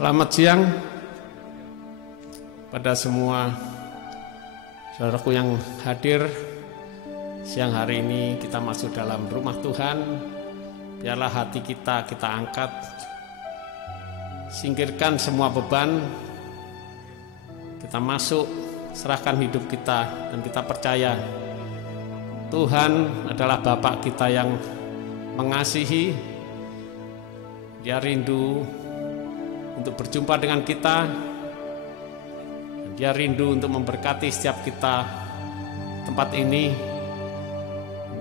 Selamat siang pada semua saudaraku yang hadir. Siang hari ini kita masuk dalam rumah Tuhan. Biarlah hati kita angkat, singkirkan semua beban. Kita masuk, serahkan hidup kita, dan kita percaya Tuhan adalah Bapa kita yang mengasihi. Dia rindu untuk berjumpa dengan kita. Dia rindu untuk memberkati setiap kita tempat ini.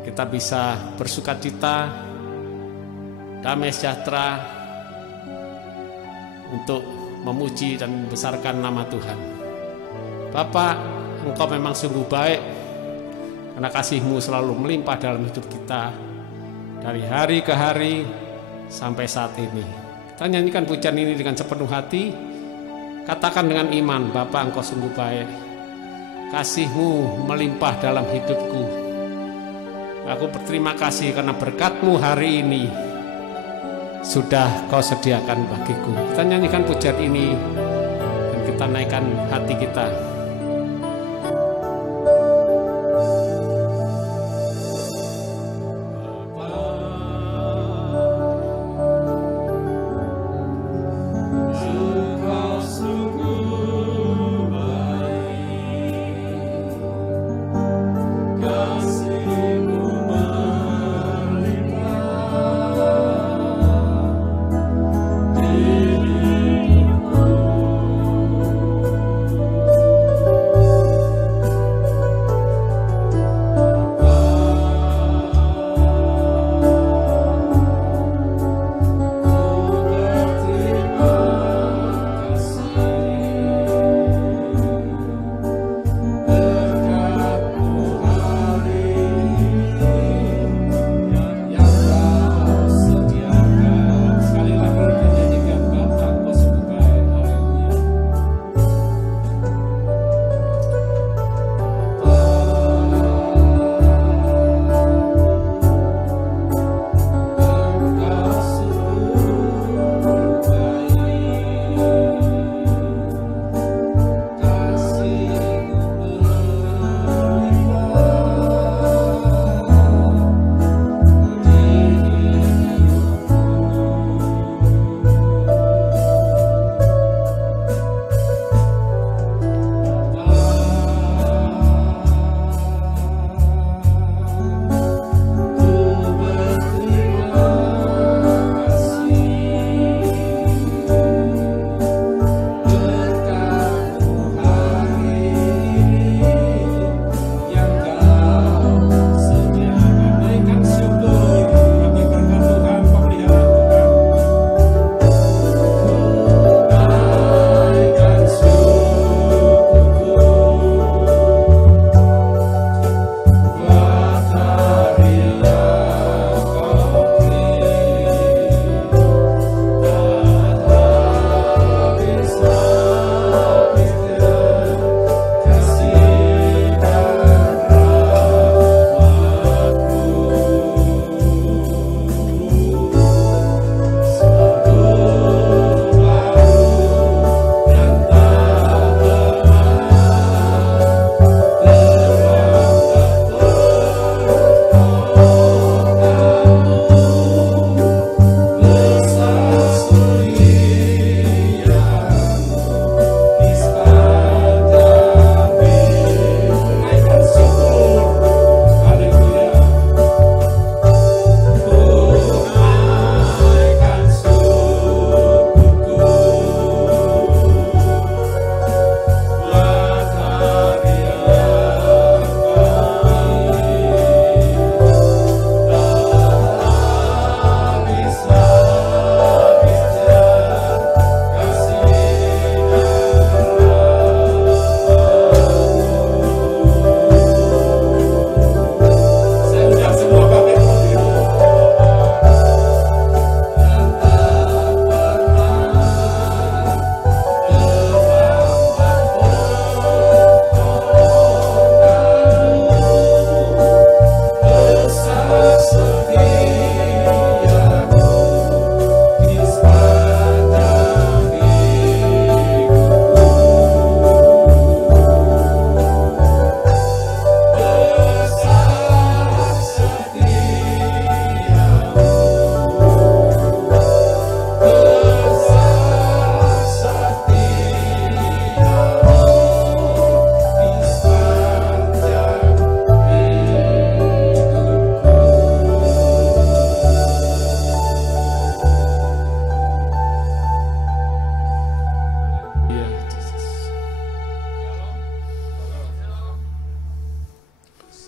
Kita bisa bersukacita, damai sejahtera untuk memuji dan membesarkan nama Tuhan. Bapa, Engkau memang sungguh baik, karena kasih-Mu selalu melimpah dalam hidup kita dari hari ke hari sampai saat ini. Kita nyanyikan pujian ini dengan sepenuh hati. Katakan dengan iman, Bapa, Engkau sungguh baik, kasih-Mu melimpah dalam hidupku. Aku berterima kasih karena berkat-Mu hari ini sudah Kau sediakan bagiku. Kita nyanyikan pujian ini dan kita naikkan hati kita.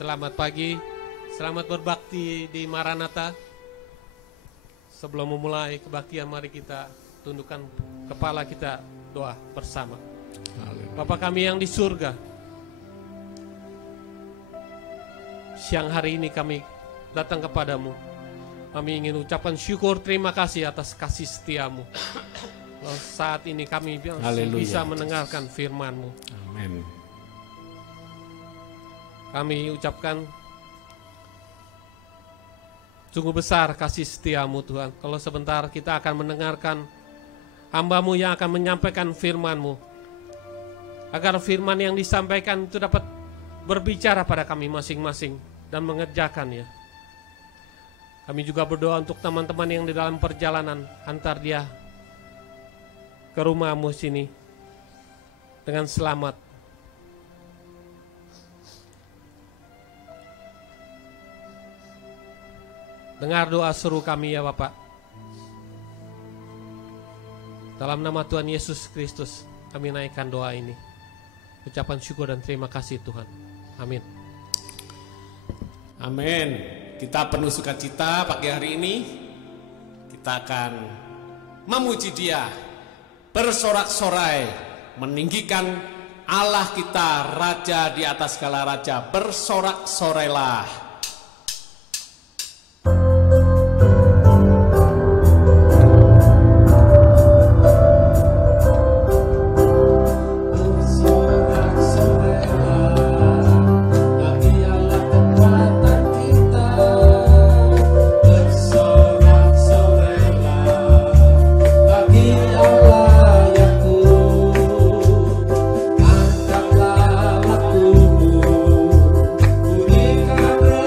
Selamat pagi, selamat berbakti di Maranatha. Sebelum memulai kebaktian, mari kita tundukkan kepala kita, doa bersama. Bapa kami yang di surga, siang hari ini kami datang kepadamu. Kami ingin ucapkan syukur, terima kasih atas kasih setiamu. Saat ini kami bisa mendengarkan firman-Mu. Amin. Kami ucapkan sungguh besar kasih setiamu Tuhan. Kalau sebentar kita akan mendengarkan hamba-Mu yang akan menyampaikan firman-Mu, agar firman yang disampaikan itu dapat berbicara pada kami masing-masing dan mengerjakannya. Kami juga berdoa untuk teman-teman yang di dalam perjalanan, antar dia ke rumah-Mu sini dengan selamat. Dengar doa seru kami ya Bapak. Dalam nama Tuhan Yesus Kristus kami naikkan doa ini. Ucapan syukur dan terima kasih Tuhan. Amin. Amin. Kita penuh sukacita pagi hari ini. Kita akan memuji Dia, bersorak-sorai, meninggikan Allah kita, Raja di atas segala raja. Bersorak-sorailah. Angkatlah lakumu, bunyikan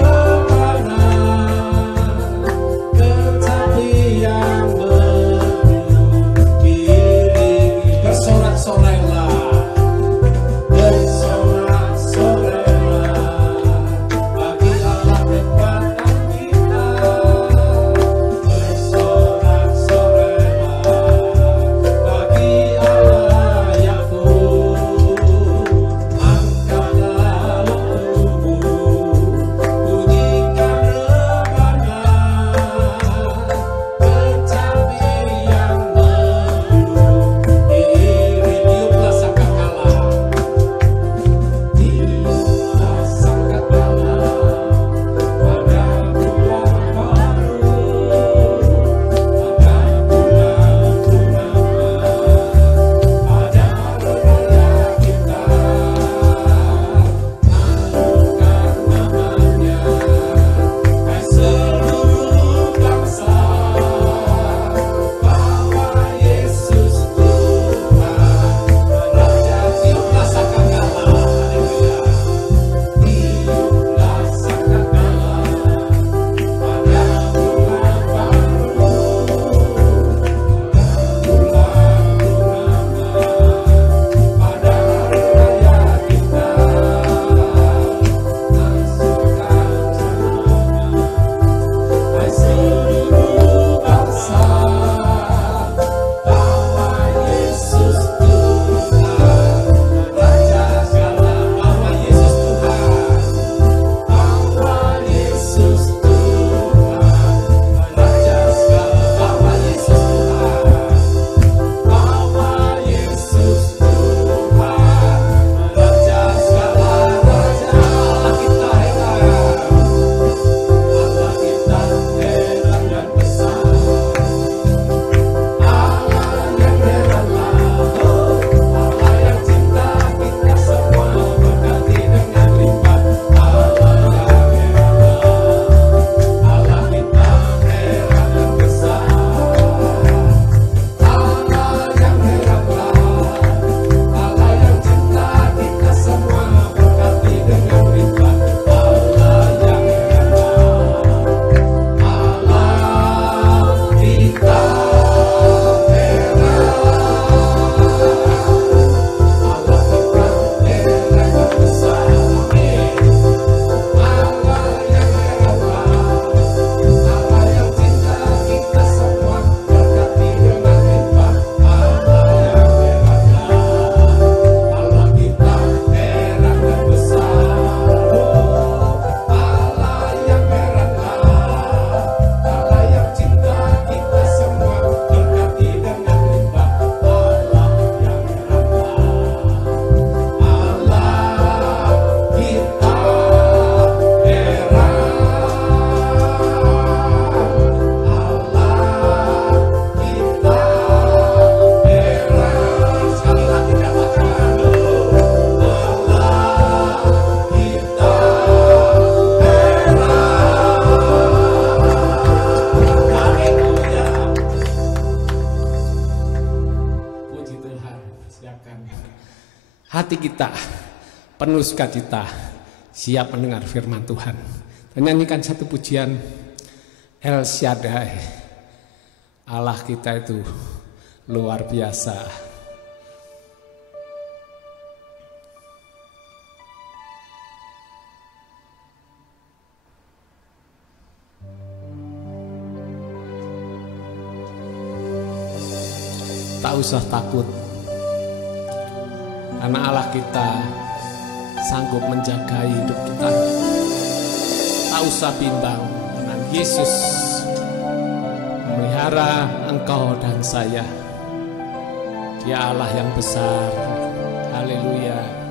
Siapkan hati kita penuh sukacita, siap mendengar firman Tuhan. Dan nyanyikan satu pujian, El Shaddai, Allah kita itu luar biasa. Tak usah takut, karena Allah kita sanggup menjaga hidup kita. Tak usah bimbang, karena Yesus memelihara engkau dan saya. Dia Allah yang besar. Haleluya.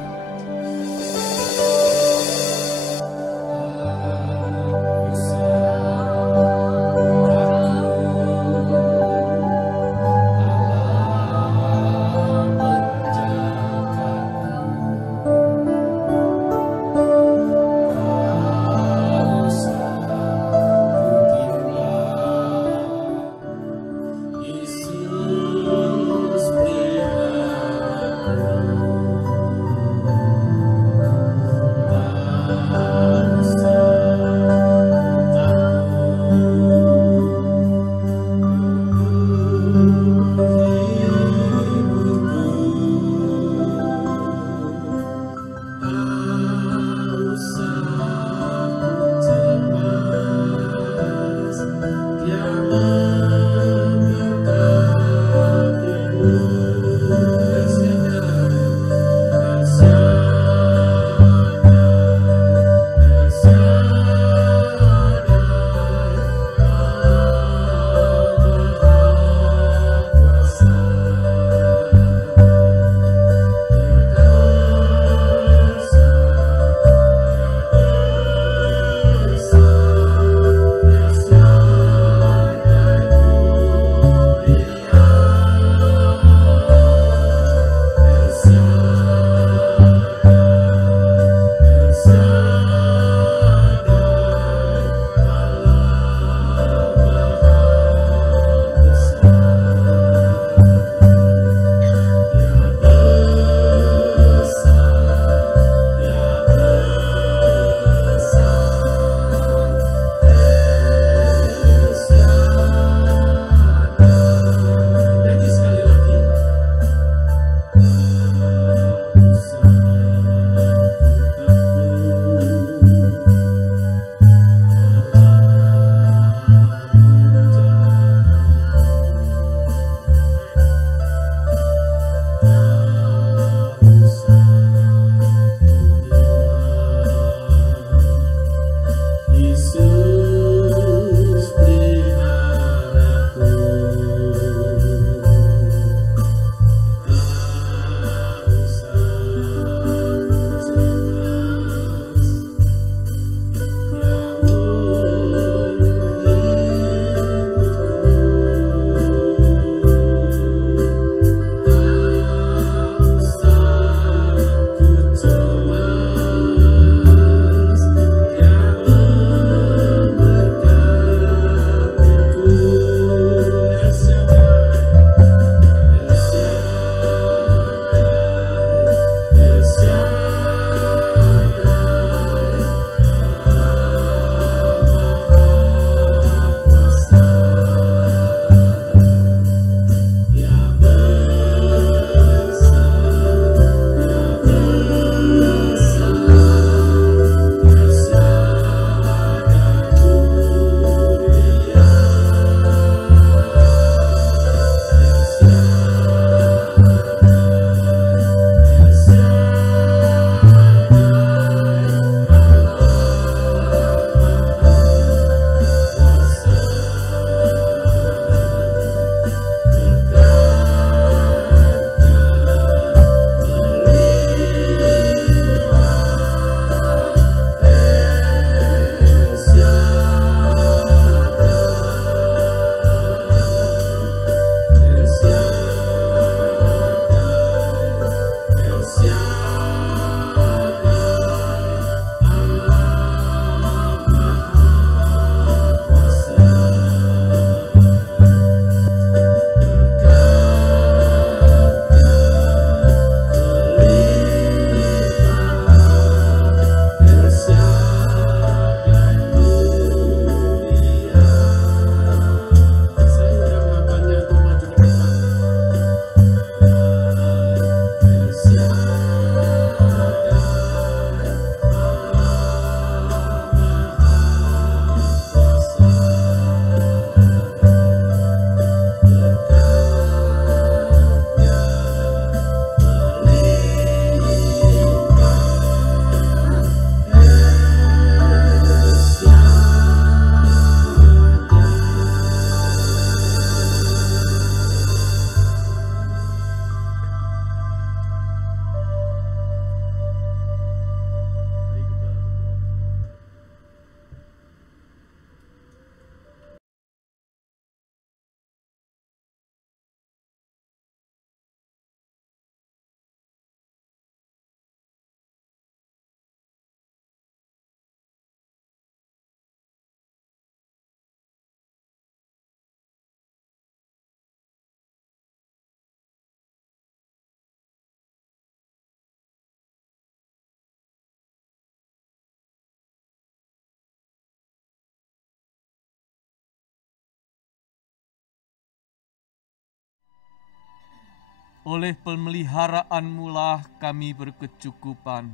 Oleh pemeliharaanmu lah kami berkecukupan.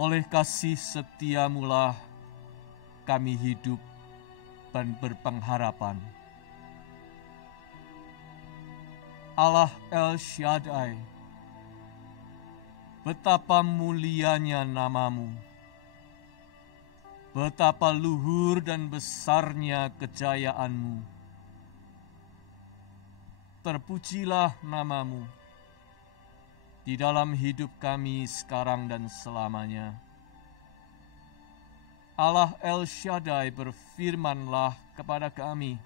Oleh kasih setiamu lah kami hidup dan berpengharapan. Allah El Shaddai, betapa mulianya namamu, betapa luhur dan besarnya kejayaanmu. Terpujilah namamu di dalam hidup kami sekarang dan selamanya. Allah El Shaddai, berfirmanlah kepada kami,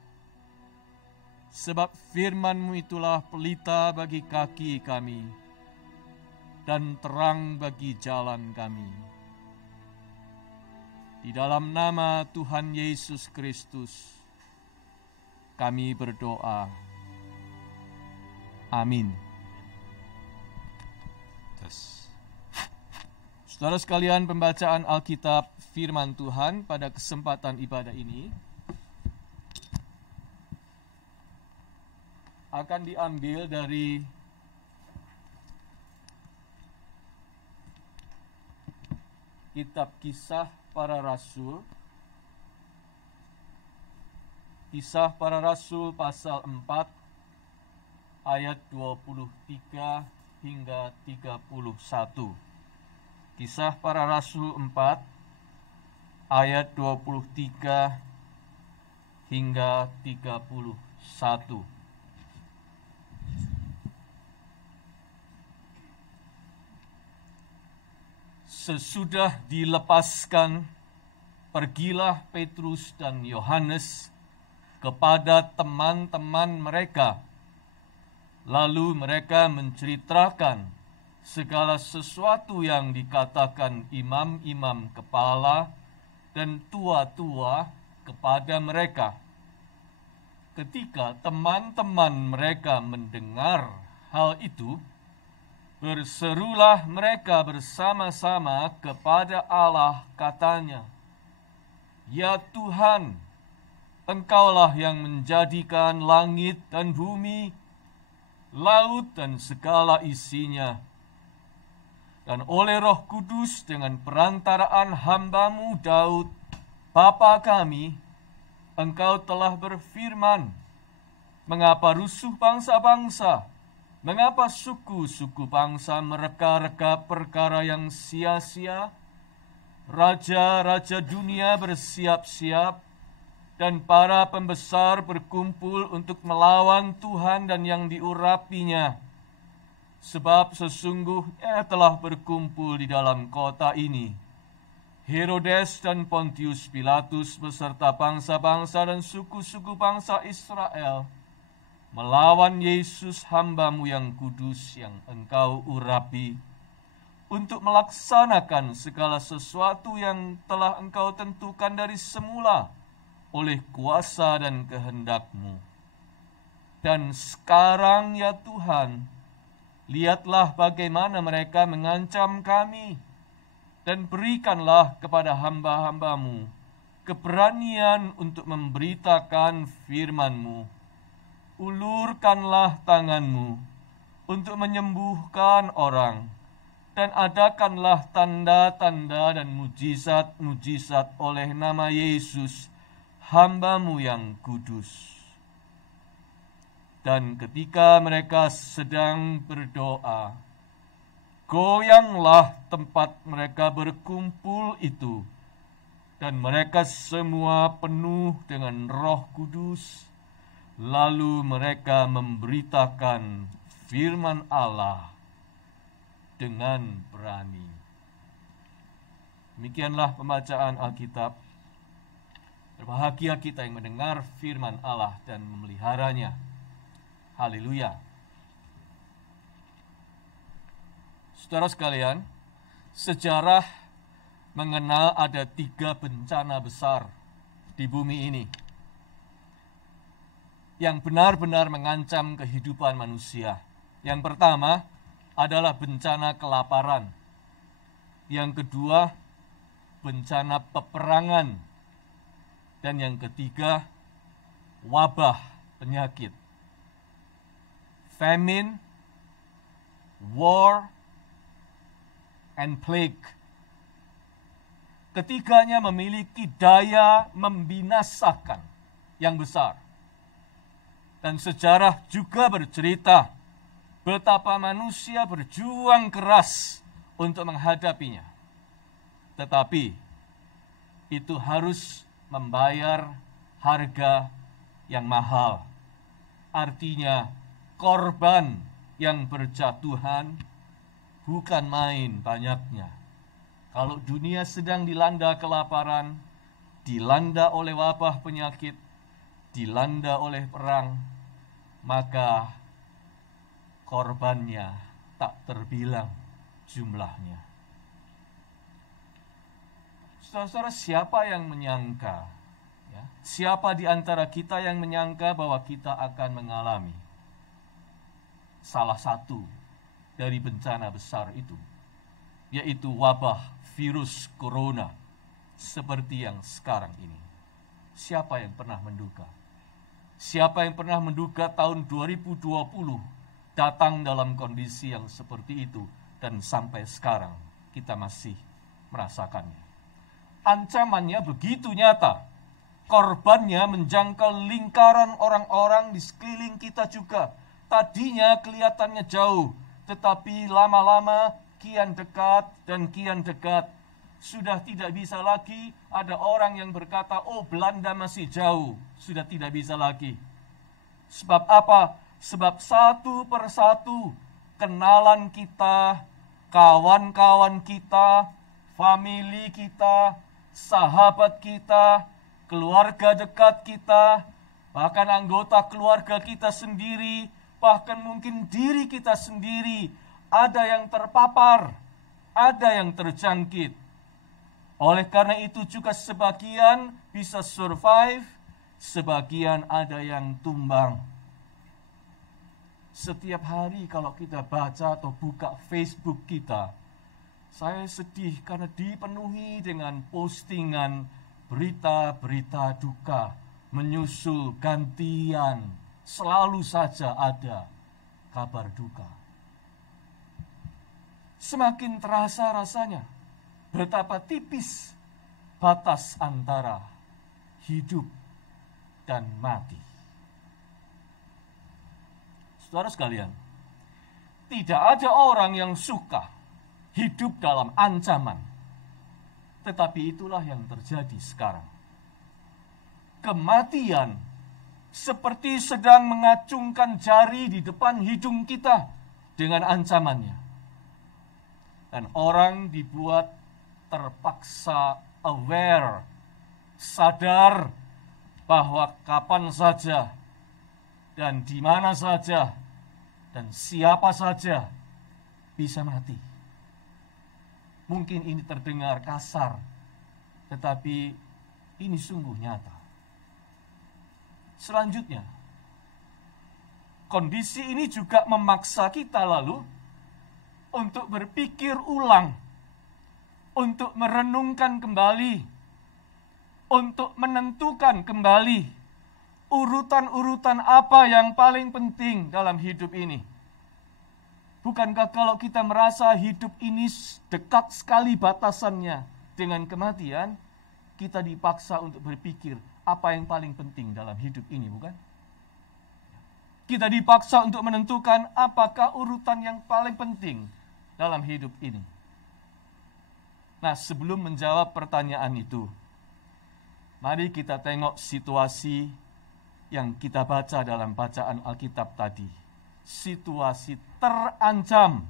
sebab firman-Mu itulah pelita bagi kaki kami dan terang bagi jalan kami. Di dalam nama Tuhan Yesus Kristus, kami berdoa. Amin. Saudara sekalian, pembacaan Alkitab firman Tuhan pada kesempatan ibadah ini akan diambil dari kitab Kisah Para Rasul. Kisah Para Rasul pasal 4 ayat 23 hingga 31. Kisah Para Rasul 4 ayat 23 hingga 31. Sesudah dilepaskan, pergilah Petrus dan Yohanes kepada teman-teman mereka. Lalu mereka menceritakan segala sesuatu yang dikatakan imam-imam kepala dan tua-tua kepada mereka. Ketika teman-teman mereka mendengar hal itu, berserulah mereka bersama-sama kepada Allah, katanya, "Ya Tuhan, Engkaulah yang menjadikan langit dan bumi, laut dan segala isinya. Dan oleh Roh Kudus dengan perantaraan hamba-Mu Daud, Bapa kami, Engkau telah berfirman, mengapa rusuh bangsa-bangsa, mengapa suku-suku bangsa mereka-reka perkara yang sia-sia? Raja-raja dunia bersiap-siap, dan para pembesar berkumpul untuk melawan Tuhan dan yang diurapinya. Sebab sesungguhnya telah berkumpul di dalam kota ini Herodes dan Pontius Pilatus beserta bangsa-bangsa dan suku-suku bangsa Israel, melawan Yesus hamba-Mu yang kudus yang Engkau urapi, untuk melaksanakan segala sesuatu yang telah Engkau tentukan dari semula oleh kuasa dan kehendak-Mu. Dan sekarang ya Tuhan, lihatlah bagaimana mereka mengancam kami, dan berikanlah kepada hamba-hamba-Mu keberanian untuk memberitakan firman-Mu. Ulurkanlah tangan-Mu untuk menyembuhkan orang, dan adakanlah tanda-tanda dan mujizat-mujizat oleh nama Yesus, hamba-Mu yang kudus." Dan ketika mereka sedang berdoa, goyanglah tempat mereka berkumpul itu, dan mereka semua penuh dengan Roh Kudus. Lalu mereka memberitakan firman Allah dengan berani. Demikianlah pembacaan Alkitab. Berbahagia kita yang mendengar firman Allah dan memeliharanya. Haleluya. Saudara sekalian, sejarah mengenal ada 3 bencana besar di bumi ini yang benar-benar mengancam kehidupan manusia. Yang pertama adalah bencana kelaparan. Yang kedua, bencana peperangan. Dan yang ketiga, wabah penyakit. famine, war, and plague. Ketiganya memiliki daya membinasakan yang besar. Dan sejarah juga bercerita betapa manusia berjuang keras untuk menghadapinya. Tetapi itu harus membayar harga yang mahal. Artinya korban yang berjatuhan bukan main banyaknya. Kalau dunia sedang dilanda kelaparan, dilanda oleh wabah penyakit, dilanda oleh perang, maka korbannya tak terbilang jumlahnya. Saudara-saudara, siapa yang menyangka? Ya, siapa di antara kita yang menyangka bahwa kita akan mengalami salah satu dari bencana besar itu, yaitu wabah virus corona seperti yang sekarang ini? Siapa yang pernah menduga? Siapa yang pernah menduga tahun 2020 datang dalam kondisi yang seperti itu dan sampai sekarang kita masih merasakannya? Ancamannya begitu nyata. Korbannya menjangkau lingkaran orang-orang di sekeliling kita juga. Tadinya kelihatannya jauh, tetapi lama-lama kian dekat dan kian dekat. Sudah tidak bisa lagi ada orang yang berkata, oh Belanda masih jauh. Sudah tidak bisa lagi. Sebab apa? Sebab satu persatu kenalan kita, kawan-kawan kita, famili kita, sahabat kita, keluarga dekat kita, bahkan anggota keluarga kita sendiri, bahkan mungkin diri kita sendiri, ada yang terpapar, ada yang terjangkit. Oleh karena itu juga sebagian bisa survive, sebagian ada yang tumbang. Setiap hari kalau kita baca atau buka Facebook kita, saya sedih karena dipenuhi dengan postingan berita-berita duka, menyusul gantian, selalu saja ada kabar duka. Semakin terasa rasanya betapa tipis batas antara hidup dan mati. Saudara sekalian, tidak ada orang yang suka hidup dalam ancaman. Tetapi itulah yang terjadi sekarang. Kematian seperti sedang mengacungkan jari di depan hidung kita dengan ancamannya. Dan orang dibuat terpaksa aware, sadar bahwa kapan saja dan di mana saja dan siapa saja bisa mati. Mungkin ini terdengar kasar, tetapi ini sungguh nyata. Selanjutnya, kondisi ini juga memaksa kita lalu untuk berpikir ulang, untuk merenungkan kembali, untuk menentukan kembali urutan-urutan apa yang paling penting dalam hidup ini. Bukankah kalau kita merasa hidup ini dekat sekali batasannya dengan kematian, kita dipaksa untuk berpikir apa yang paling penting dalam hidup ini, bukan? Kita dipaksa untuk menentukan apakah urutan yang paling penting dalam hidup ini. Nah, sebelum menjawab pertanyaan itu, mari kita tengok situasi yang kita baca dalam bacaan Alkitab tadi. Situasi terancam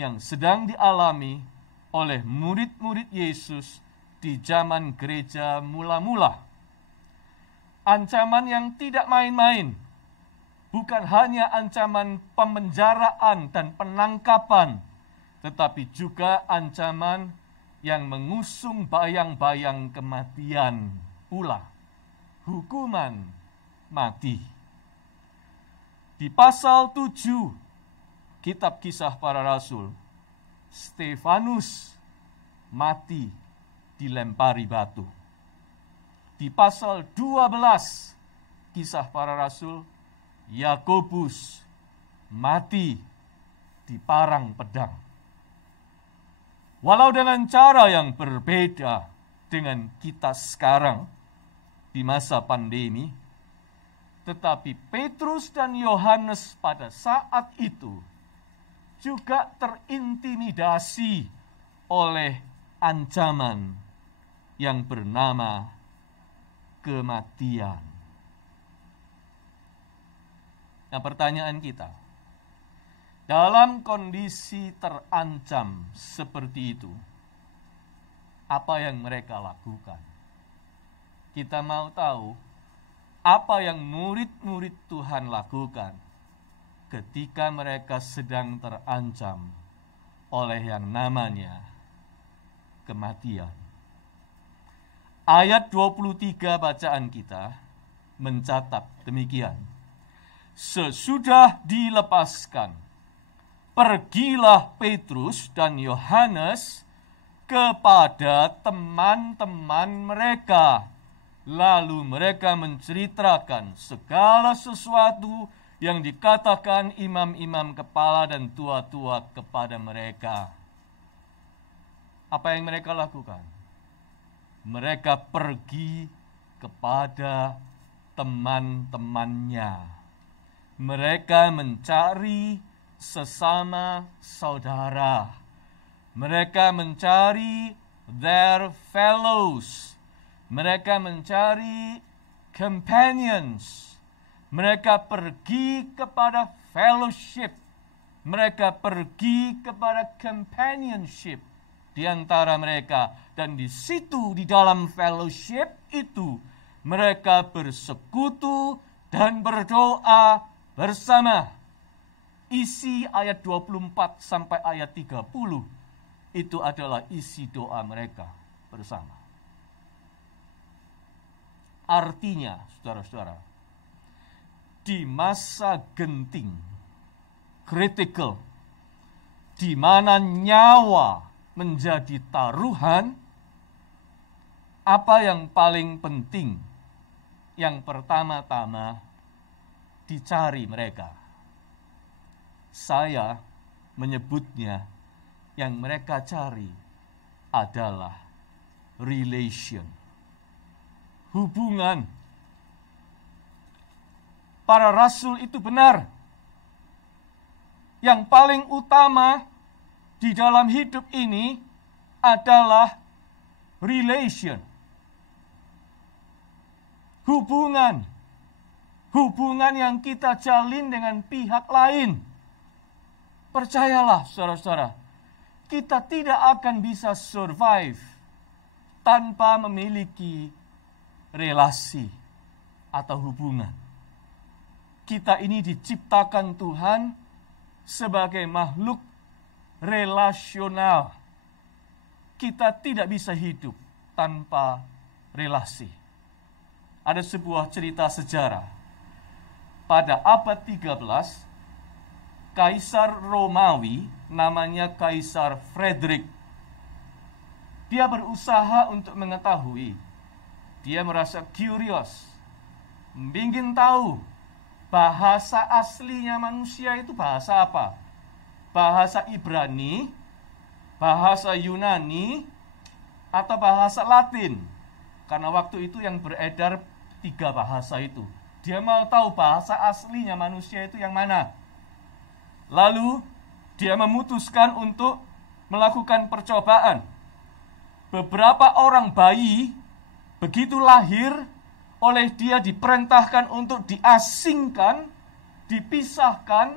yang sedang dialami oleh murid-murid Yesus di zaman gereja mula-mula. Ancaman yang tidak main-main, bukan hanya ancaman pemenjaraan dan penangkapan, tetapi juga ancaman yang mengusung bayang-bayang kematian pula, hukuman mati. Di pasal 7 Kitab Kisah Para Rasul, Stefanus mati dilempari batu. Di pasal 12 Kisah Para Rasul, Yakobus mati di parang pedang. Walau dengan cara yang berbeda dengan kita sekarang di masa pandemi, tetapi Petrus dan Yohanes pada saat itu juga terintimidasi oleh ancaman yang bernama kematian. Nah, pertanyaan kita, dalam kondisi terancam seperti itu, apa yang mereka lakukan? Kita mau tahu apa yang murid-murid Tuhan lakukan ketika mereka sedang terancam oleh yang namanya kematian. Ayat 23 bacaan kita mencatat demikian. Sesudah dilepaskan, pergilah Petrus dan Yohanes kepada teman-teman mereka. Lalu mereka menceritakan segala sesuatu yang dikatakan imam-imam kepala dan tua-tua kepada mereka. Apa yang mereka lakukan? Mereka pergi kepada teman-temannya. Mereka mencari sesama saudara. Mereka mencari their fellows. Mereka mencari companions. Mereka pergi kepada fellowship. Mereka pergi kepada companionship di antara mereka. Dan di situ, di dalam fellowship itu, mereka bersekutu dan berdoa bersama. Isi ayat 24 sampai ayat 30 itu adalah isi doa mereka bersama. Artinya, saudara-saudara, di masa genting, critical, di mana nyawa menjadi taruhan, apa yang paling penting? Yang pertama-tama dicari mereka. Saya menyebutnya yang mereka cari adalah relation, hubungan. Para rasul itu benar. Yang paling utama di dalam hidup ini adalah relation, hubungan. Hubungan yang kita jalin dengan pihak lain. Percayalah, saudara-saudara, kita tidak akan bisa survive tanpa memiliki relasi atau hubungan. Kita ini diciptakan Tuhan sebagai makhluk relasional. Kita tidak bisa hidup tanpa relasi. Ada sebuah cerita sejarah. Pada abad 13, Kaisar Romawi namanya Kaisar Frederick. Dia berusaha untuk mengetahui. Dia merasa curious, ingin tahu bahasa aslinya manusia itu bahasa apa? Bahasa Ibrani, bahasa Yunani, atau bahasa Latin? Karena waktu itu yang beredar 3 bahasa itu. Dia mau tahu bahasa aslinya manusia itu yang mana. Lalu dia memutuskan untuk melakukan percobaan. Beberapa orang bayi begitu lahir oleh dia diperintahkan untuk diasingkan, dipisahkan,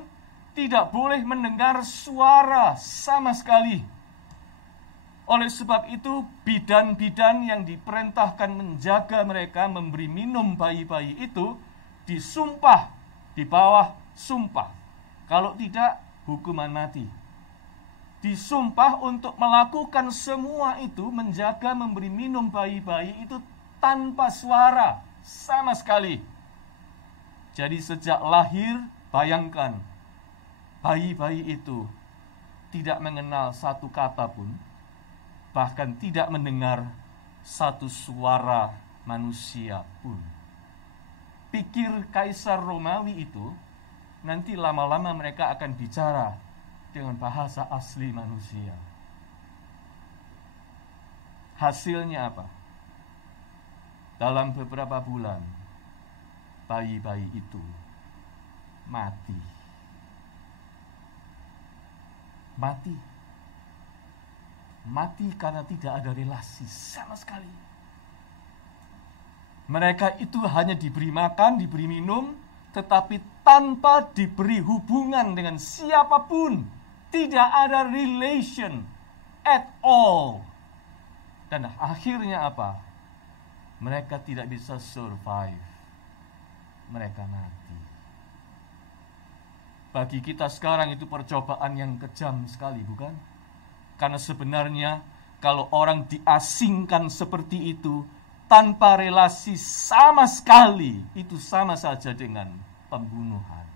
tidak boleh mendengar suara sama sekali. Oleh sebab itu, bidan-bidan yang diperintahkan menjaga mereka, memberi minum bayi-bayi itu, disumpah di bawah sumpah. Kalau tidak, hukuman mati. Disumpah untuk melakukan semua itu, menjaga, memberi minum bayi-bayi itu tanpa suara sama sekali. Jadi sejak lahir, bayangkan, bayi-bayi itu tidak mengenal satu kata pun, bahkan tidak mendengar satu suara manusia pun. Pikir Kaisar Romawi itu nanti lama-lama mereka akan bicara dengan bahasa asli manusia. Hasilnya apa? Dalam beberapa bulan, bayi-bayi itu mati. Mati karena tidak ada relasi sama sekali. Mereka itu hanya diberi makan, diberi minum, tetapi tanpa diberi hubungan dengan siapapun. Tidak ada relation at all. Dan akhirnya apa? Mereka tidak bisa survive. Mereka mati. Bagi kita sekarang itu percobaan yang kejam sekali, bukan? Karena sebenarnya kalau orang diasingkan seperti itu, tanpa relasi sama sekali, itu sama saja dengan pembunuhan.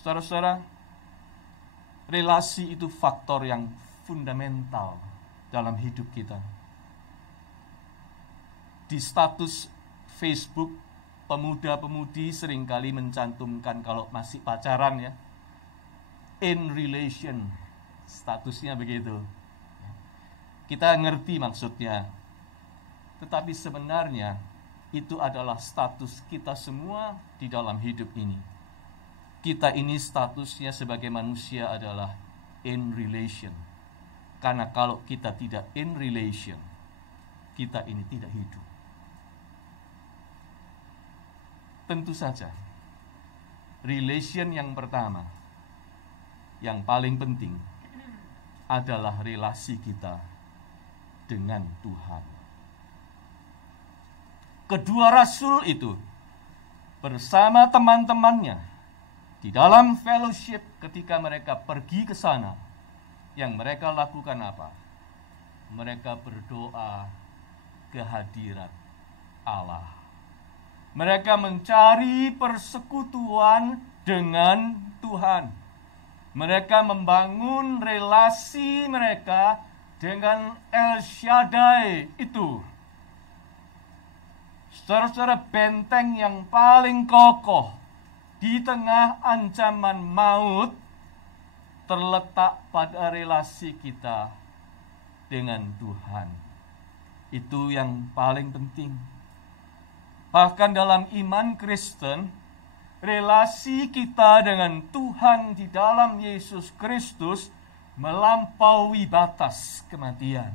Saudara-saudara, relasi itu faktor yang fundamental dalam hidup kita. Di status Facebook, pemuda-pemudi seringkali mencantumkan kalau masih pacaran ya, in relation, statusnya begitu. Kita ngerti maksudnya, tetapi sebenarnya itu adalah status kita semua di dalam hidup ini. Kita ini statusnya sebagai manusia adalah in relation. Karena kalau kita tidak in relation, kita ini tidak hidup. Tentu saja, relation yang pertama, yang paling penting adalah relasi kita dengan Tuhan. Kedua rasul itu bersama teman-temannya di dalam fellowship ketika mereka pergi ke sana, yang mereka lakukan apa? Mereka berdoa kehadirat Allah. Mereka mencari persekutuan dengan Tuhan. Mereka membangun relasi mereka dengan El Shaddai itu. Saudara-saudara, benteng yang paling kokoh di tengah ancaman maut terletak pada relasi kita dengan Tuhan. Itu yang paling penting. Bahkan dalam iman Kristen, relasi kita dengan Tuhan di dalam Yesus Kristus melampaui batas kematian.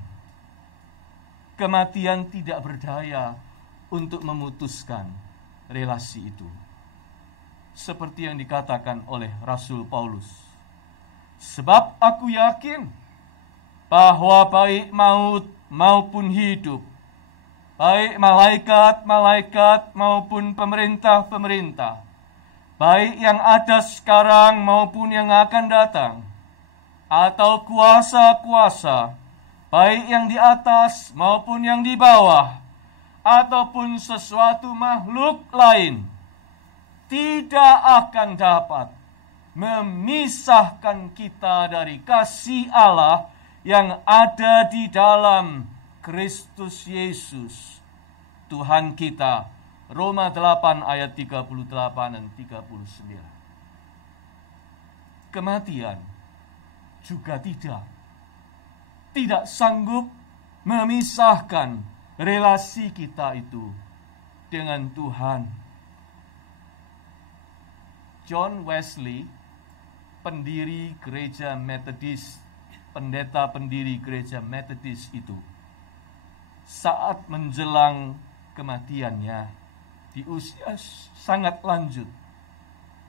Kematian tidak berdaya untuk memutuskan relasi itu. Seperti yang dikatakan oleh Rasul Paulus. Sebab aku yakin bahwa baik maut maupun hidup, baik malaikat-malaikat maupun pemerintah-pemerintah, baik yang ada sekarang maupun yang akan datang, atau kuasa-kuasa, baik yang di atas maupun yang di bawah, ataupun sesuatu makhluk lain, tidak akan dapat memisahkan kita dari kasih Allah yang ada di dalam Kristus Yesus, Tuhan kita. Roma 8 ayat 38 dan 39. Kematian juga tidak sanggup memisahkan relasi kita itu dengan Tuhan. John Wesley, pendiri gereja Methodist, pendeta pendiri gereja Methodist itu, saat menjelang kematiannya di usia sangat lanjut,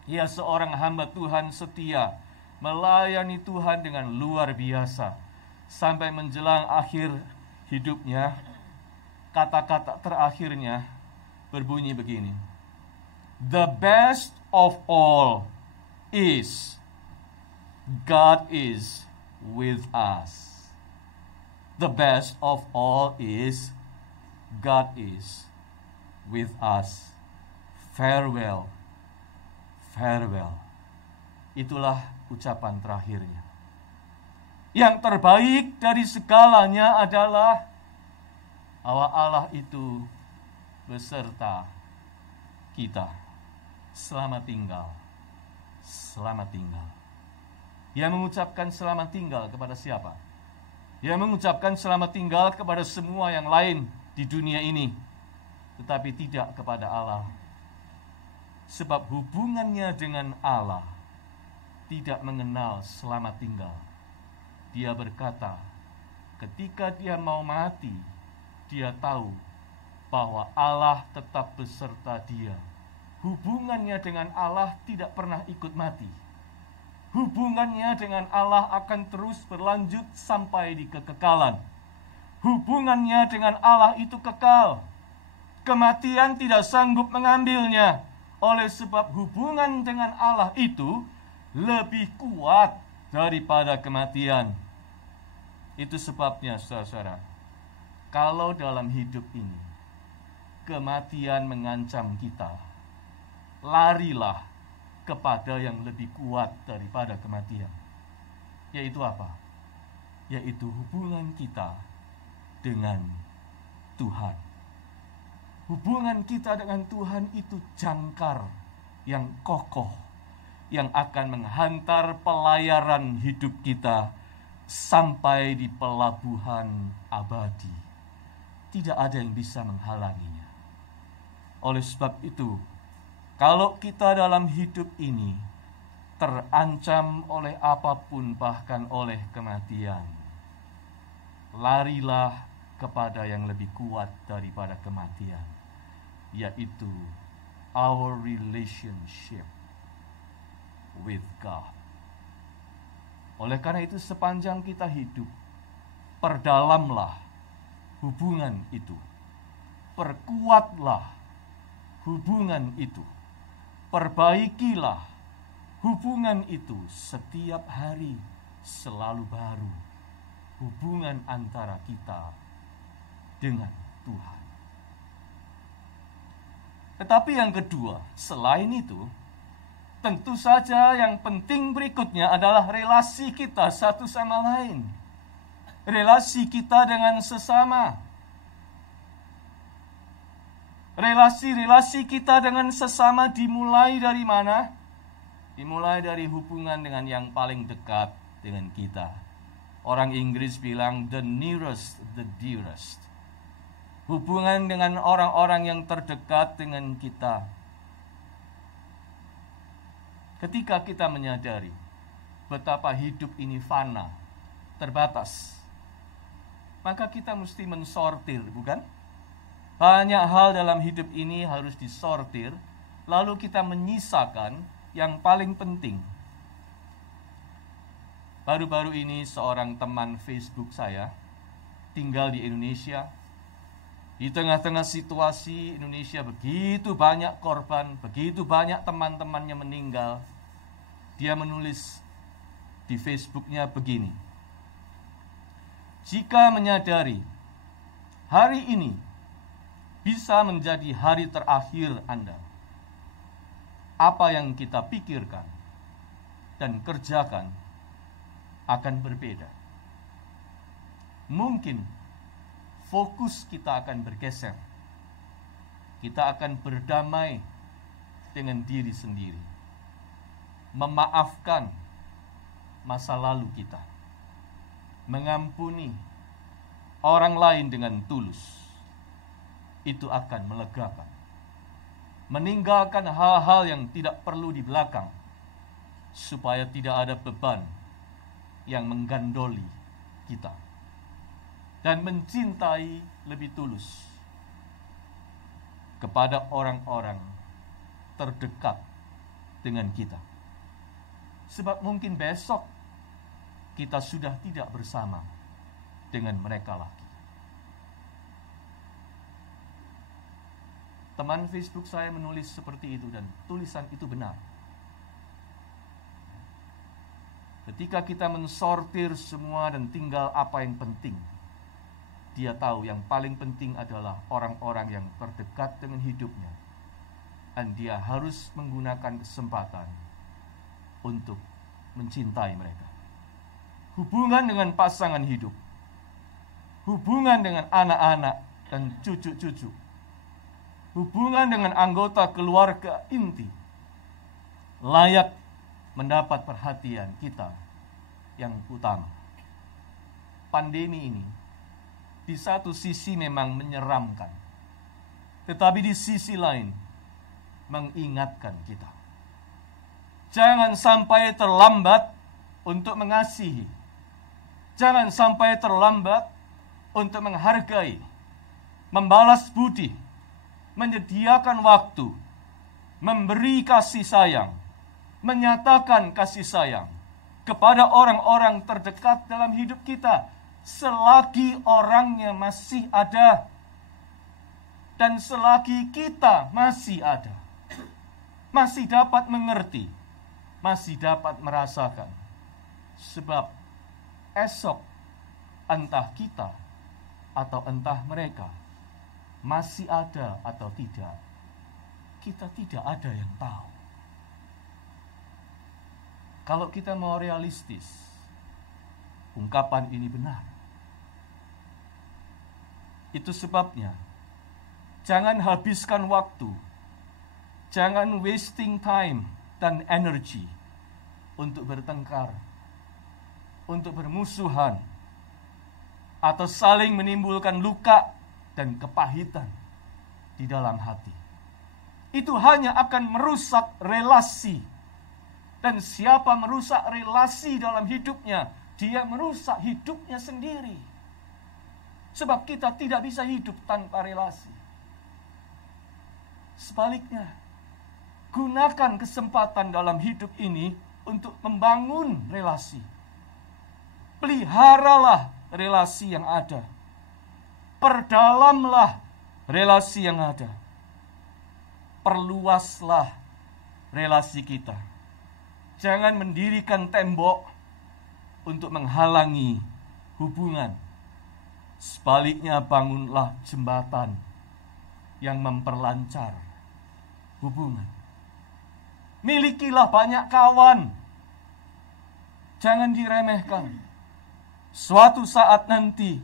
ia seorang hamba Tuhan setia, melayani Tuhan dengan luar biasa. Sampai menjelang akhir hidupnya, kata-kata terakhirnya berbunyi begini: The best of all is God is with us. The best of all is God is with us. Farewell, farewell. Itulah ucapan terakhirnya. Yang terbaik dari segalanya adalah bahwa Allah itu beserta kita selamat tinggal. Selamat tinggal. Dia mengucapkan selamat tinggal kepada siapa? Dia mengucapkan selamat tinggal kepada semua yang lain di dunia ini, tetapi tidak kepada Allah. Sebab hubungannya dengan Allah tidak mengenal selamat tinggal. Dia berkata, ketika dia mau mati, dia tahu bahwa Allah tetap beserta dia. Hubungannya dengan Allah tidak pernah ikut mati. Hubungannya dengan Allah akan terus berlanjut sampai di kekekalan. Hubungannya dengan Allah itu kekal. Kematian tidak sanggup mengambilnya. Oleh sebab hubungan dengan Allah itu lebih kuat daripada kematian. Itu sebabnya, saudara-saudara, kalau dalam hidup ini kematian mengancam kita, larilah kepada yang lebih kuat daripada kematian. Yaitu apa? Yaitu hubungan kita dengan Tuhan. Hubungan kita dengan Tuhan itu jangkar yang kokoh, yang akan menghantar pelayaran hidup kita sampai di pelabuhan abadi. Tidak ada yang bisa menghalanginya. Oleh sebab itu, kalau kita dalam hidup ini terancam oleh apapun, bahkan oleh kematian, larilah kepada yang lebih kuat daripada kematian, yaitu our relationship with God. Oleh karena itu, sepanjang kita hidup, perdalamlah hubungan itu, perkuatlah hubungan itu, perbaikilah hubungan itu setiap hari, selalu baru. Hubungan antara kita dengan Tuhan. Tetapi yang kedua, selain itu, tentu saja yang penting berikutnya adalah relasi kita satu sama lain. Relasi kita dengan sesama. Relasi-relasi kita dengan sesama dimulai dari mana? Dimulai dari hubungan dengan yang paling dekat dengan kita. Orang Inggris bilang the nearest, the dearest. Hubungan dengan orang-orang yang terdekat dengan kita. Ketika kita menyadari betapa hidup ini fana, terbatas, maka kita mesti mensortir, bukan? Banyak hal dalam hidup ini harus disortir, lalu kita menyisakan yang paling penting. Baru-baru ini seorang teman Facebook saya tinggal di Indonesia. Di tengah-tengah situasi Indonesia begitu banyak korban, begitu banyak teman-temannya meninggal. Dia menulis di Facebooknya begini. Jika menyadari hari ini bisa menjadi hari terakhir Anda, apa yang kita pikirkan dan kerjakan akan berbeda. Mungkin fokus kita akan bergeser. Kita akan berdamai dengan diri sendiri. Memaafkan masa lalu kita. Mengampuni orang lain dengan tulus. Itu akan melegakan. Meninggalkan hal-hal yang tidak perlu di belakang. Supaya tidak ada beban yang menggandoli kita. Dan mencintai lebih tulus kepada orang-orang terdekat dengan kita. Sebab mungkin besok kita sudah tidak bersama dengan mereka lagi. Teman Facebook saya menulis seperti itu dan tulisan itu benar. Ketika kita mensortir semua dan tinggal apa yang penting, dia tahu yang paling penting adalah orang-orang yang terdekat dengan hidupnya. Dan dia harus menggunakan kesempatan untuk mencintai mereka. Hubungan dengan pasangan hidup. Hubungan dengan anak-anak dan cucu-cucu. Hubungan dengan anggota keluarga inti. layak mendapat perhatian kita yang utama. Pandemi ini di satu sisi memang menyeramkan, tetapi di sisi lain mengingatkan kita. Jangan sampai terlambat untuk mengasihi. Jangan sampai terlambat untuk menghargai, membalas budi, menyediakan waktu, memberi kasih sayang, menyatakan kasih sayang kepada orang-orang terdekat dalam hidup kita selagi orangnya masih ada dan selagi kita masih ada, masih dapat mengerti, masih dapat merasakan. Sebab esok entah kita atau entah mereka masih ada atau tidak, kita tidak ada yang tahu. Kalau kita mau realistis, ungkapan ini benar. Itu sebabnya jangan habiskan waktu, jangan wasting time dan energi untuk bertengkar, untuk bermusuhan, atau saling menimbulkan luka dan kepahitan di dalam hati. Itu hanya akan merusak relasi. Dan siapa merusak relasi dalam hidupnya, dia merusak hidupnya sendiri. Sebab kita tidak bisa hidup tanpa relasi. Sebaliknya, gunakan kesempatan dalam hidup ini untuk membangun relasi. Peliharalah relasi yang ada. Perdalamlah relasi yang ada. Perluaslah relasi kita. Jangan mendirikan tembok untuk menghalangi hubungan. Sebaliknya, bangunlah jembatan yang memperlancar hubungan. Milikilah banyak kawan. Jangan diremehkan. Suatu saat nanti,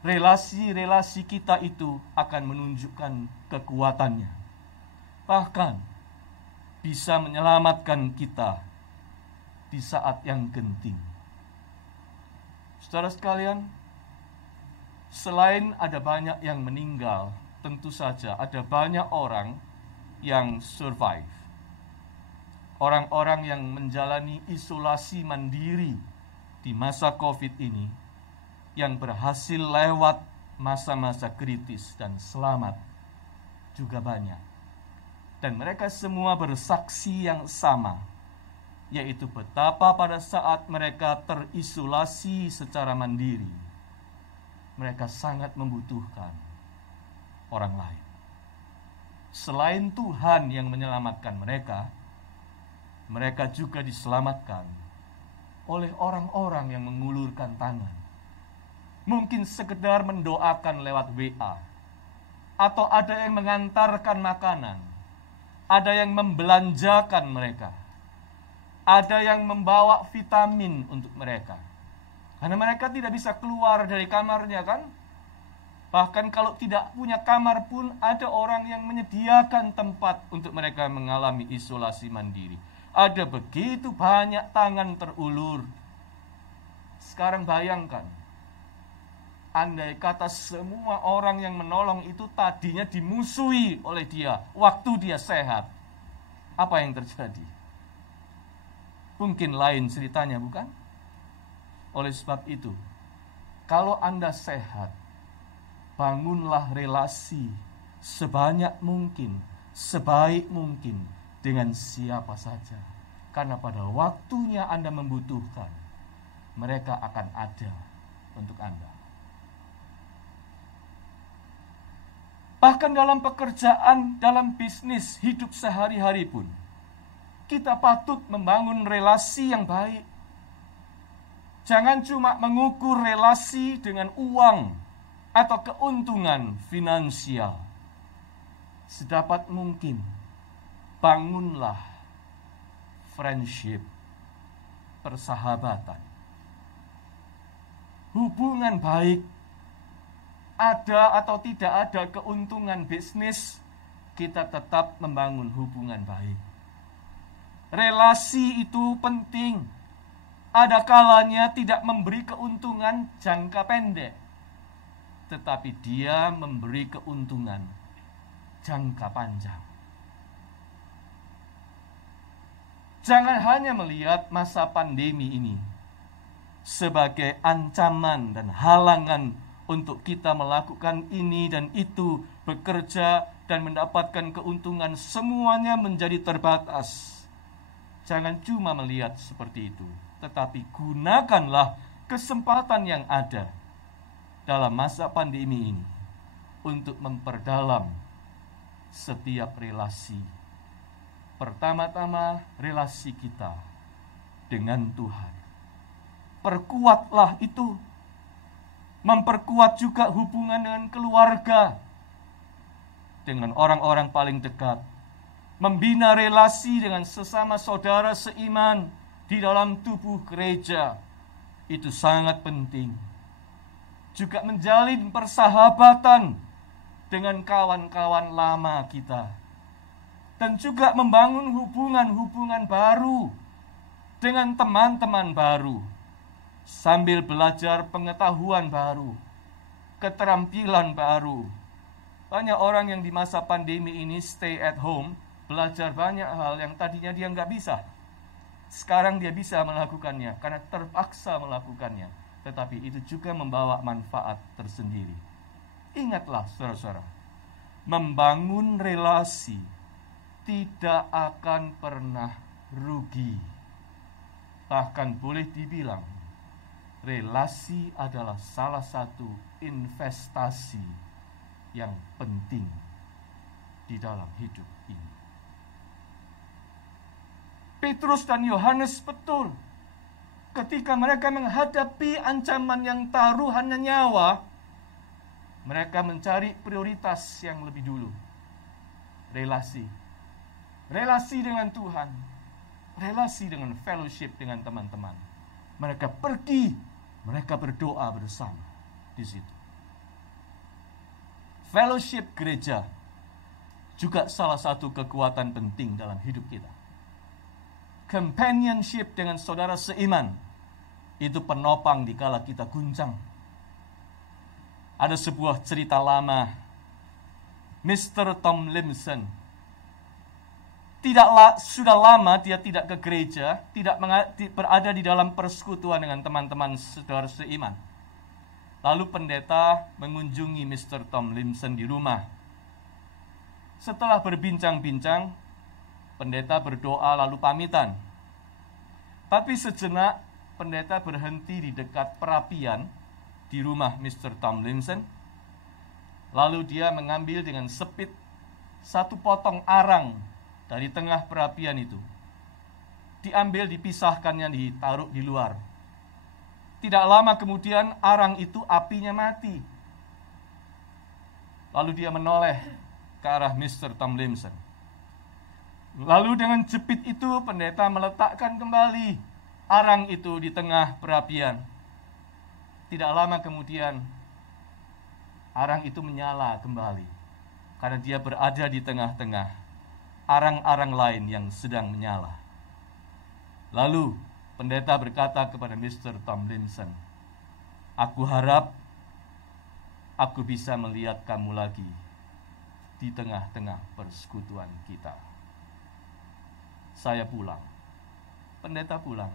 relasi-relasi kita itu akan menunjukkan kekuatannya. Bahkan, bisa menyelamatkan kita di saat yang genting. Saudara sekalian, selain ada banyak yang meninggal, tentu saja ada banyak orang yang survive. Orang-orang yang menjalani isolasi mandiri di masa COVID ini, yang berhasil lewat masa-masa kritis dan selamat juga banyak. Dan mereka semua bersaksi yang sama, yaitu betapa pada saat mereka terisolasi secara mandiri, mereka sangat membutuhkan orang lain. Selain Tuhan yang menyelamatkan mereka, mereka juga diselamatkan oleh orang-orang yang mengulurkan tangan. Mungkin sekedar mendoakan lewat WA, atau ada yang mengantarkan makanan, ada yang membelanjakan mereka, ada yang membawa vitamin untuk mereka. Karena mereka tidak bisa keluar dari kamarnya, kan? Bahkan kalau tidak punya kamar pun ada orang yang menyediakan tempat untuk mereka mengalami isolasi mandiri. Ada begitu banyak tangan terulur. Sekarang bayangkan, andai kata semua orang yang menolong itu tadinya dimusuhi oleh dia waktu dia sehat, apa yang terjadi? Mungkin lain ceritanya, bukan? Oleh sebab itu, kalau Anda sehat, bangunlah relasi sebanyak mungkin, sebaik mungkin dengan siapa saja. Karena pada waktunya Anda membutuhkan, mereka akan ada untuk Anda. Bahkan dalam pekerjaan, dalam bisnis, hidup sehari-hari pun, kita patut membangun relasi yang baik. Jangan cuma mengukur relasi dengan uang atau keuntungan finansial. Sedapat mungkin, bangunlah friendship, persahabatan, hubungan baik. Ada atau tidak ada keuntungan bisnis, kita tetap membangun hubungan baik. Relasi itu penting. Ada kalanya tidak memberi keuntungan jangka pendek, tetapi dia memberi keuntungan jangka panjang. Jangan hanya melihat masa pandemi ini sebagai ancaman dan halangan untuk kita melakukan ini dan itu, bekerja dan mendapatkan keuntungan, semuanya menjadi terbatas. Jangan cuma melihat seperti itu, tetapi gunakanlah kesempatan yang ada dalam masa pandemi ini untuk memperdalam setiap relasi. Pertama-tama, relasi kita dengan Tuhan. Perkuatlah itu. Memperkuat juga hubungan dengan keluarga, dengan orang-orang paling dekat. Membina relasi dengan sesama saudara seiman di dalam tubuh gereja. Itu sangat penting. Juga menjalin persahabatan dengan kawan-kawan lama kita. Dan juga membangun hubungan-hubungan baru dengan teman-teman baru. Sambil belajar pengetahuan baru, keterampilan baru. Banyak orang yang di masa pandemi ini stay at home, belajar banyak hal yang tadinya dia nggak bisa. Sekarang dia bisa melakukannya karena terpaksa melakukannya. Tetapi itu juga membawa manfaat tersendiri. Ingatlah saudara-saudara, membangun relasi tidak akan pernah rugi. Bahkan boleh dibilang, relasi adalah salah satu investasi yang penting di dalam hidup ini. Petrus dan Yohanes betul. Ketika mereka menghadapi ancaman yang taruhannya nyawa, mereka mencari prioritas yang lebih dulu. Relasi. Relasi dengan Tuhan. Relasi dengan fellowship dengan teman-teman. Mereka pergi. Mereka berdoa bersama di situ. Fellowship gereja juga salah satu kekuatan penting dalam hidup kita. Companionship dengan saudara seiman itu penopang dikala kita guncang. Ada sebuah cerita lama. Mr. Tom Limson sudah lama dia tidak ke gereja, tidak berada di dalam persekutuan dengan teman-teman saudara seiman. Lalu pendeta mengunjungi Mr. Tom Limson di rumah. Setelah berbincang-bincang, pendeta berdoa lalu pamitan. Tapi sejenak pendeta berhenti di dekat perapian di rumah Mr. Tom Limson. Lalu dia mengambil dengan sepit satu potong arang dari tengah perapian itu. Diambil, dipisahkannya, ditaruh di luar. Tidak lama kemudian arang itu apinya mati. Lalu dia menoleh ke arah Mr. Tom Limson. Lalu dengan jepit itu pendeta meletakkan kembali arang itu di tengah perapian. Tidak lama kemudian arang itu menyala kembali. Karena dia berada di tengah-tengah arang-arang lain yang sedang menyala. Lalu pendeta berkata kepada Mr. Tom Limson, "Aku harap aku bisa melihat kamu lagi di tengah-tengah persekutuan kita." Saya pulang. Pendeta pulang.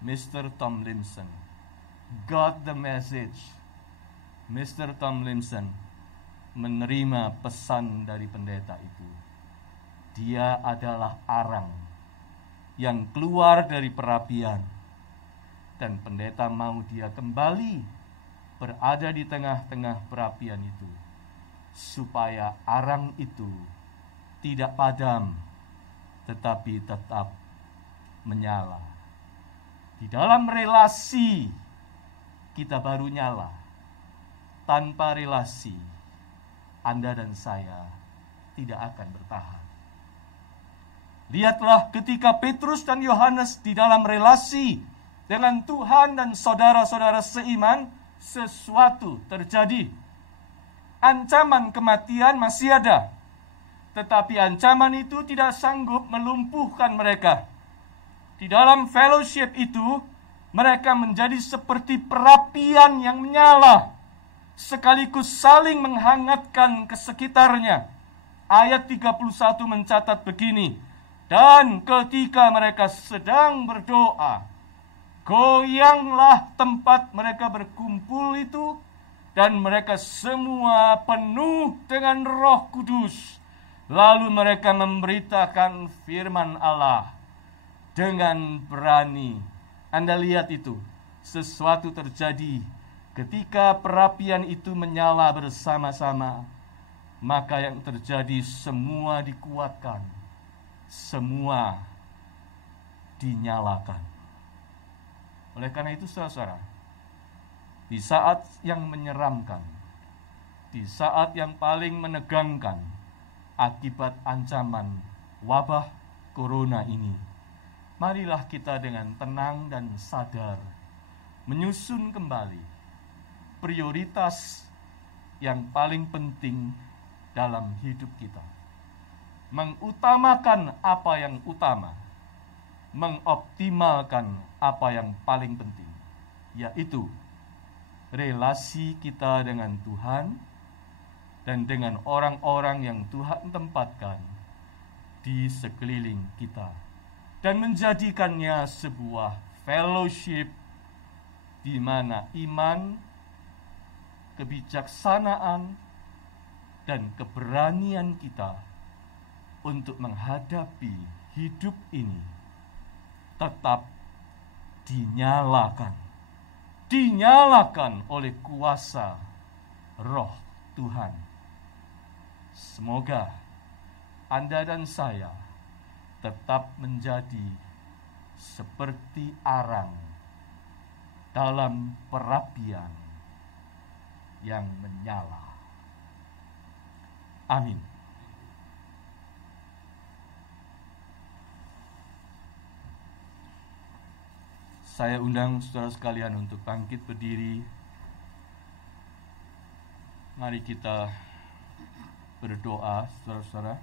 Mr. Tom Limson got the message. Mr. Tom Limson menerima pesan dari pendeta itu. Dia adalah arang yang keluar dari perapian. Dan pendeta mau dia kembali berada di tengah-tengah perapian itu. Supaya arang itu tidak padam, tetapi tetap menyala. Di dalam relasi, kita baru nyala. Tanpa relasi, Anda dan saya tidak akan bertahan. Lihatlah ketika Petrus dan Yohanes di dalam relasi dengan Tuhan dan saudara-saudara seiman, sesuatu terjadi. Ancaman kematian masih ada. Tetapi ancaman itu tidak sanggup melumpuhkan mereka. Di dalam fellowship itu, mereka menjadi seperti perapian yang menyala, sekaligus saling menghangatkan ke sekitarnya. Ayat 31 mencatat begini, dan ketika mereka sedang berdoa, goyanglah tempat mereka berkumpul itu, dan mereka semua penuh dengan Roh Kudus. Lalu mereka memberitakan firman Allah dengan berani. Anda lihat itu, sesuatu terjadi ketika perapian itu menyala bersama-sama. Maka yang terjadi, semua dikuatkan, semua dinyalakan. Oleh karena itu, saudara, di saat yang menyeramkan, di saat yang paling menegangkan akibat ancaman wabah corona ini, marilah kita dengan tenang dan sadar menyusun kembali prioritas yang paling penting dalam hidup kita. Mengutamakan apa yang utama, mengoptimalkan apa yang paling penting, yaitu relasi kita dengan Tuhan dan dengan orang-orang yang Tuhan tempatkan di sekeliling kita, dan menjadikannya sebuah fellowship di mana iman, kebijaksanaan, dan keberanian kita untuk menghadapi hidup ini tetap dinyalakan oleh kuasa Roh Tuhan. Semoga Anda dan saya tetap menjadi seperti arang dalam perapian yang menyala. Amin. Saya undang saudara sekalian untuk bangkit berdiri. Mari kita berdoa, saudara-saudara.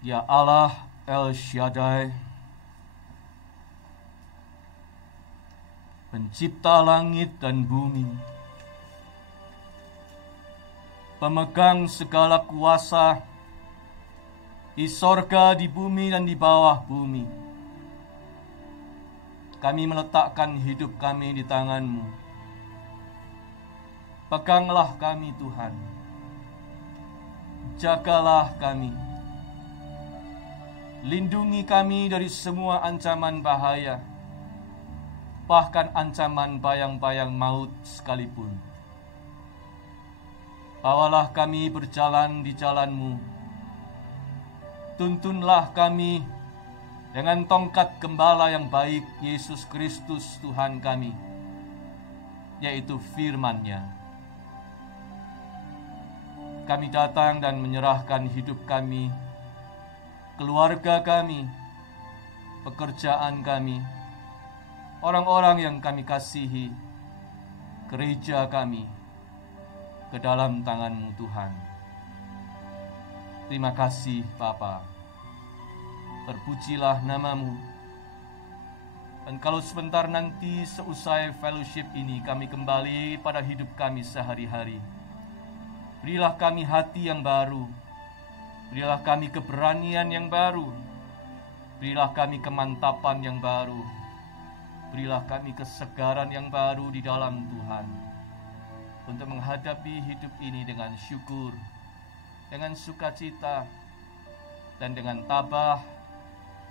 Ya Allah El Shaddai, pencipta langit dan bumi, pemegang segala kuasa di sorga, di bumi, dan di bawah bumi. Kami meletakkan hidup kami di tangan-Mu. Peganglah kami, Tuhan. Jagalah kami. Lindungi kami dari semua ancaman bahaya, bahkan ancaman bayang-bayang maut sekalipun. Bawalah kami berjalan di jalan-Mu. Tuntunlah kami dengan tongkat gembala yang baik, Yesus Kristus Tuhan kami, yaitu firman-Nya. Kami datang dan menyerahkan hidup kami, keluarga kami, pekerjaan kami, orang-orang yang kami kasihi, gereja kami, ke dalam tangan-Mu, Tuhan. Terima kasih, Bapa. Terpujilah nama-Mu. Dan kalau sebentar nanti seusai fellowship ini kami kembali pada hidup kami sehari-hari, berilah kami hati yang baru, berilah kami keberanian yang baru, berilah kami kemantapan yang baru, berilah kami kesegaran yang baru di dalam Tuhan, untuk menghadapi hidup ini dengan syukur, dengan sukacita, dan dengan tabah,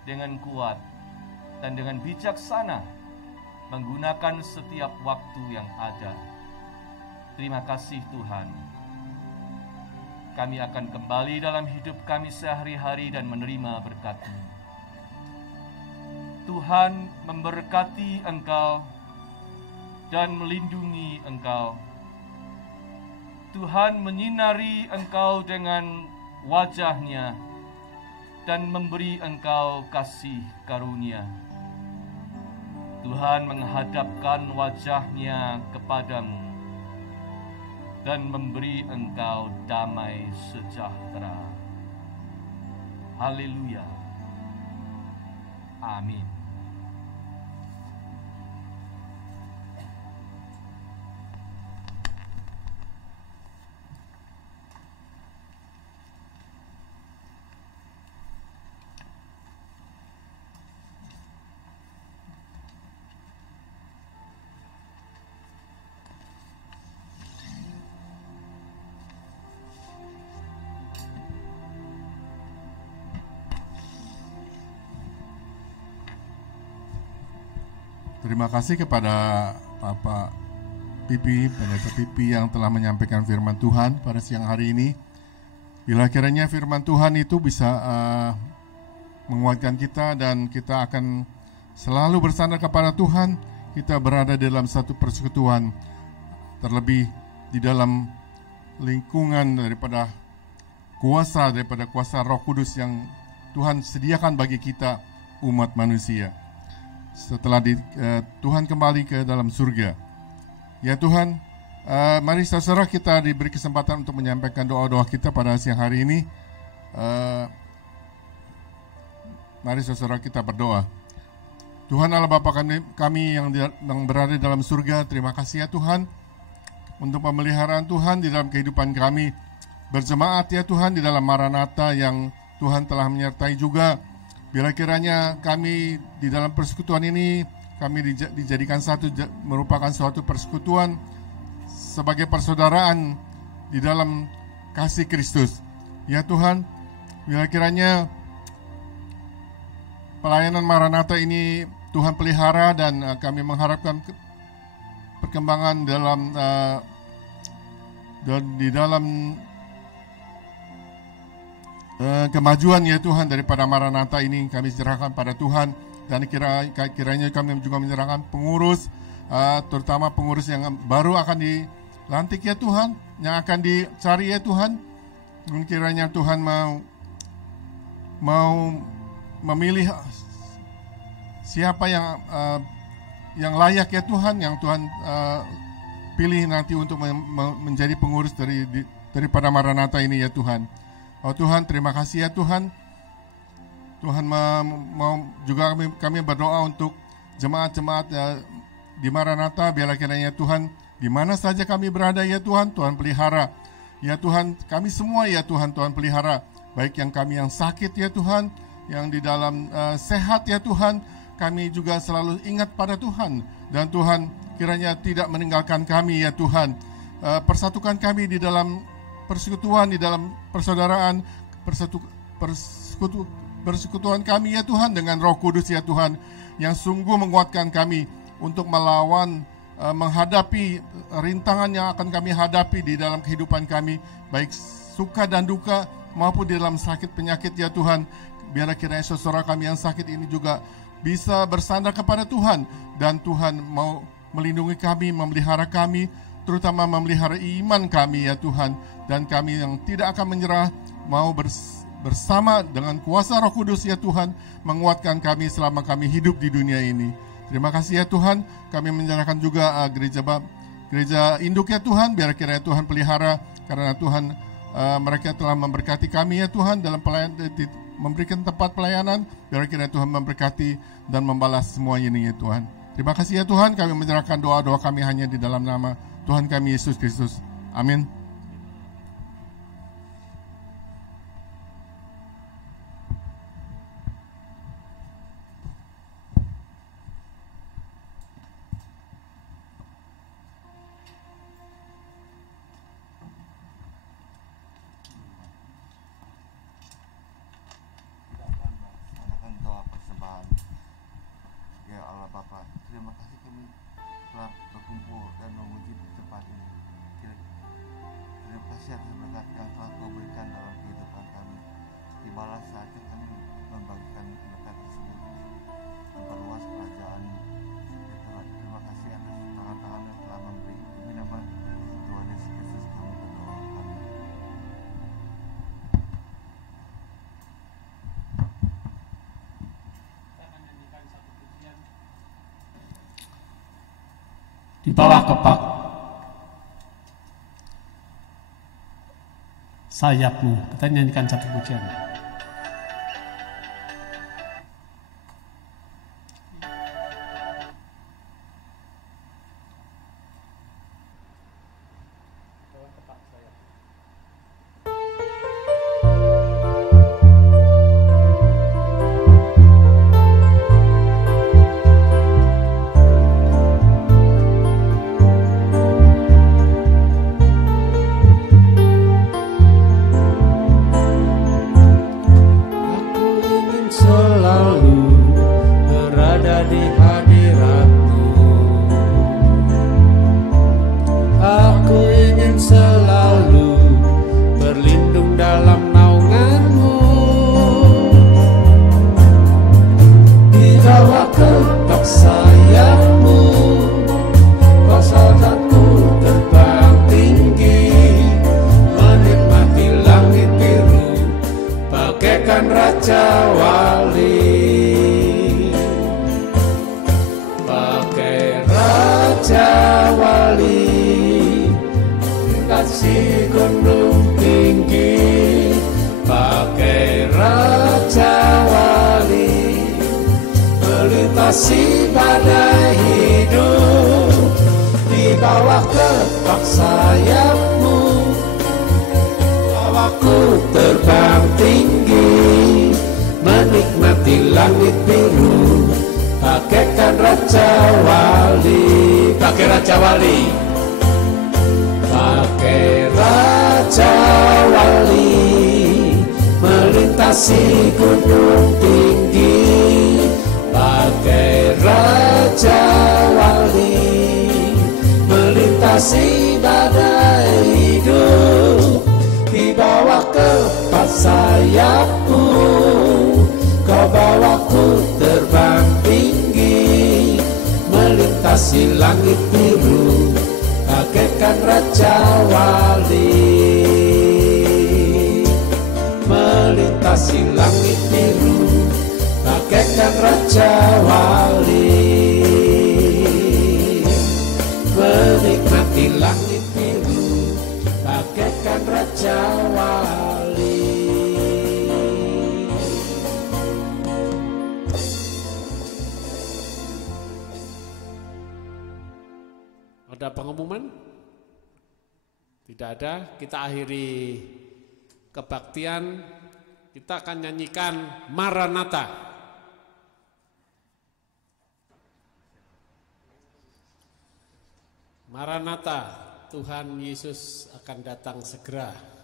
dengan kuat, dan dengan bijaksana, menggunakan setiap waktu yang ada. Terima kasih Tuhan. Kami akan kembali dalam hidup kami sehari-hari dan menerima berkat-Mu. Tuhan memberkati Engkau dan melindungi Engkau. Tuhan menyinari Engkau dengan wajah-Nya dan memberi Engkau kasih karunia. Tuhan menghadapkan wajah-Nya kepadamu dan memberi engkau damai sejahtera. Haleluya. Amin. Terima kasih kepada Bapak Pipi, Pendeta Pipi yang telah menyampaikan firman Tuhan pada siang hari ini. Bila kiranya firman Tuhan itu bisa menguatkan kita dan kita akan selalu bersandar kepada Tuhan, kita berada dalam satu persekutuan, terlebih di dalam lingkungan daripada kuasa Roh Kudus yang Tuhan sediakan bagi kita umat manusia. Setelah Tuhan kembali ke dalam surga. Ya Tuhan, mari saudara kita diberi kesempatan untuk menyampaikan doa-doa kita pada siang hari ini. Mari saudara kita berdoa. Tuhan Allah Bapa kami yang berada dalam surga, terima kasih ya Tuhan untuk pemeliharaan Tuhan di dalam kehidupan kami berjemaat ya Tuhan di dalam Maranatha yang Tuhan telah menyertai juga. Bila kiranya kami di dalam persekutuan ini, kami dijadikan merupakan suatu persekutuan sebagai persaudaraan di dalam kasih Kristus. Ya Tuhan, bila kiranya pelayanan Maranatha ini Tuhan pelihara dan kami mengharapkan perkembangan di dalam kemajuan ya Tuhan daripada Maranatha ini kami serahkan pada Tuhan, dan kiranya kami juga menyerahkan pengurus, terutama pengurus yang baru akan dilantik ya Tuhan, yang akan dicari ya Tuhan. Kiranya Tuhan mau memilih siapa yang layak ya Tuhan, yang Tuhan pilih nanti untuk menjadi pengurus daripada Maranatha ini ya Tuhan. Oh Tuhan, terima kasih ya Tuhan. Tuhan mau juga kami berdoa untuk jemaat-jemaat di Maranatha, biarlah kiranya Tuhan di mana saja kami berada ya Tuhan, Tuhan pelihara. Ya Tuhan, kami semua ya Tuhan, Tuhan pelihara. Baik yang kami yang sakit ya Tuhan, yang di dalam sehat ya Tuhan, kami juga selalu ingat pada Tuhan. Dan Tuhan kiranya tidak meninggalkan kami ya Tuhan. Persatukan kami di dalam persekutuan, di dalam persaudaraan, persekutuan kami ya Tuhan dengan Roh Kudus ya Tuhan, yang sungguh menguatkan kami untuk melawan, menghadapi rintangan yang akan kami hadapi di dalam kehidupan kami, baik suka dan duka maupun di dalam sakit penyakit ya Tuhan. Biarlah kiranya saudara kami yang sakit ini juga bisa bersandar kepada Tuhan, dan Tuhan mau melindungi kami, memelihara kami, terutama memelihara iman kami ya Tuhan. Dan kami yang tidak akan menyerah, mau bersama dengan kuasa Roh Kudus ya Tuhan, menguatkan kami selama kami hidup di dunia ini. Terima kasih ya Tuhan, kami menyerahkan juga gereja induk ya Tuhan, biar kiranya Tuhan pelihara, karena Tuhan mereka telah memberkati kami ya Tuhan dalam memberikan tempat pelayanan, biar kiranya Tuhan memberkati dan membalas semua ini ya Tuhan. Terima kasih ya Tuhan, kami menyerahkan doa-doa kami hanya di dalam nama Tuhan kami Yesus Kristus. Amin. Terima kasih kami telah berkumpul dan memuji di tempat ini. di bawah kepak sayapmu. Kita nyanyikan satu pujian. Ada pengumuman? Tidak ada. Kita akhiri kebaktian. Kita akan nyanyikan Maranatha. Maranatha, Tuhan Yesus akan datang segera.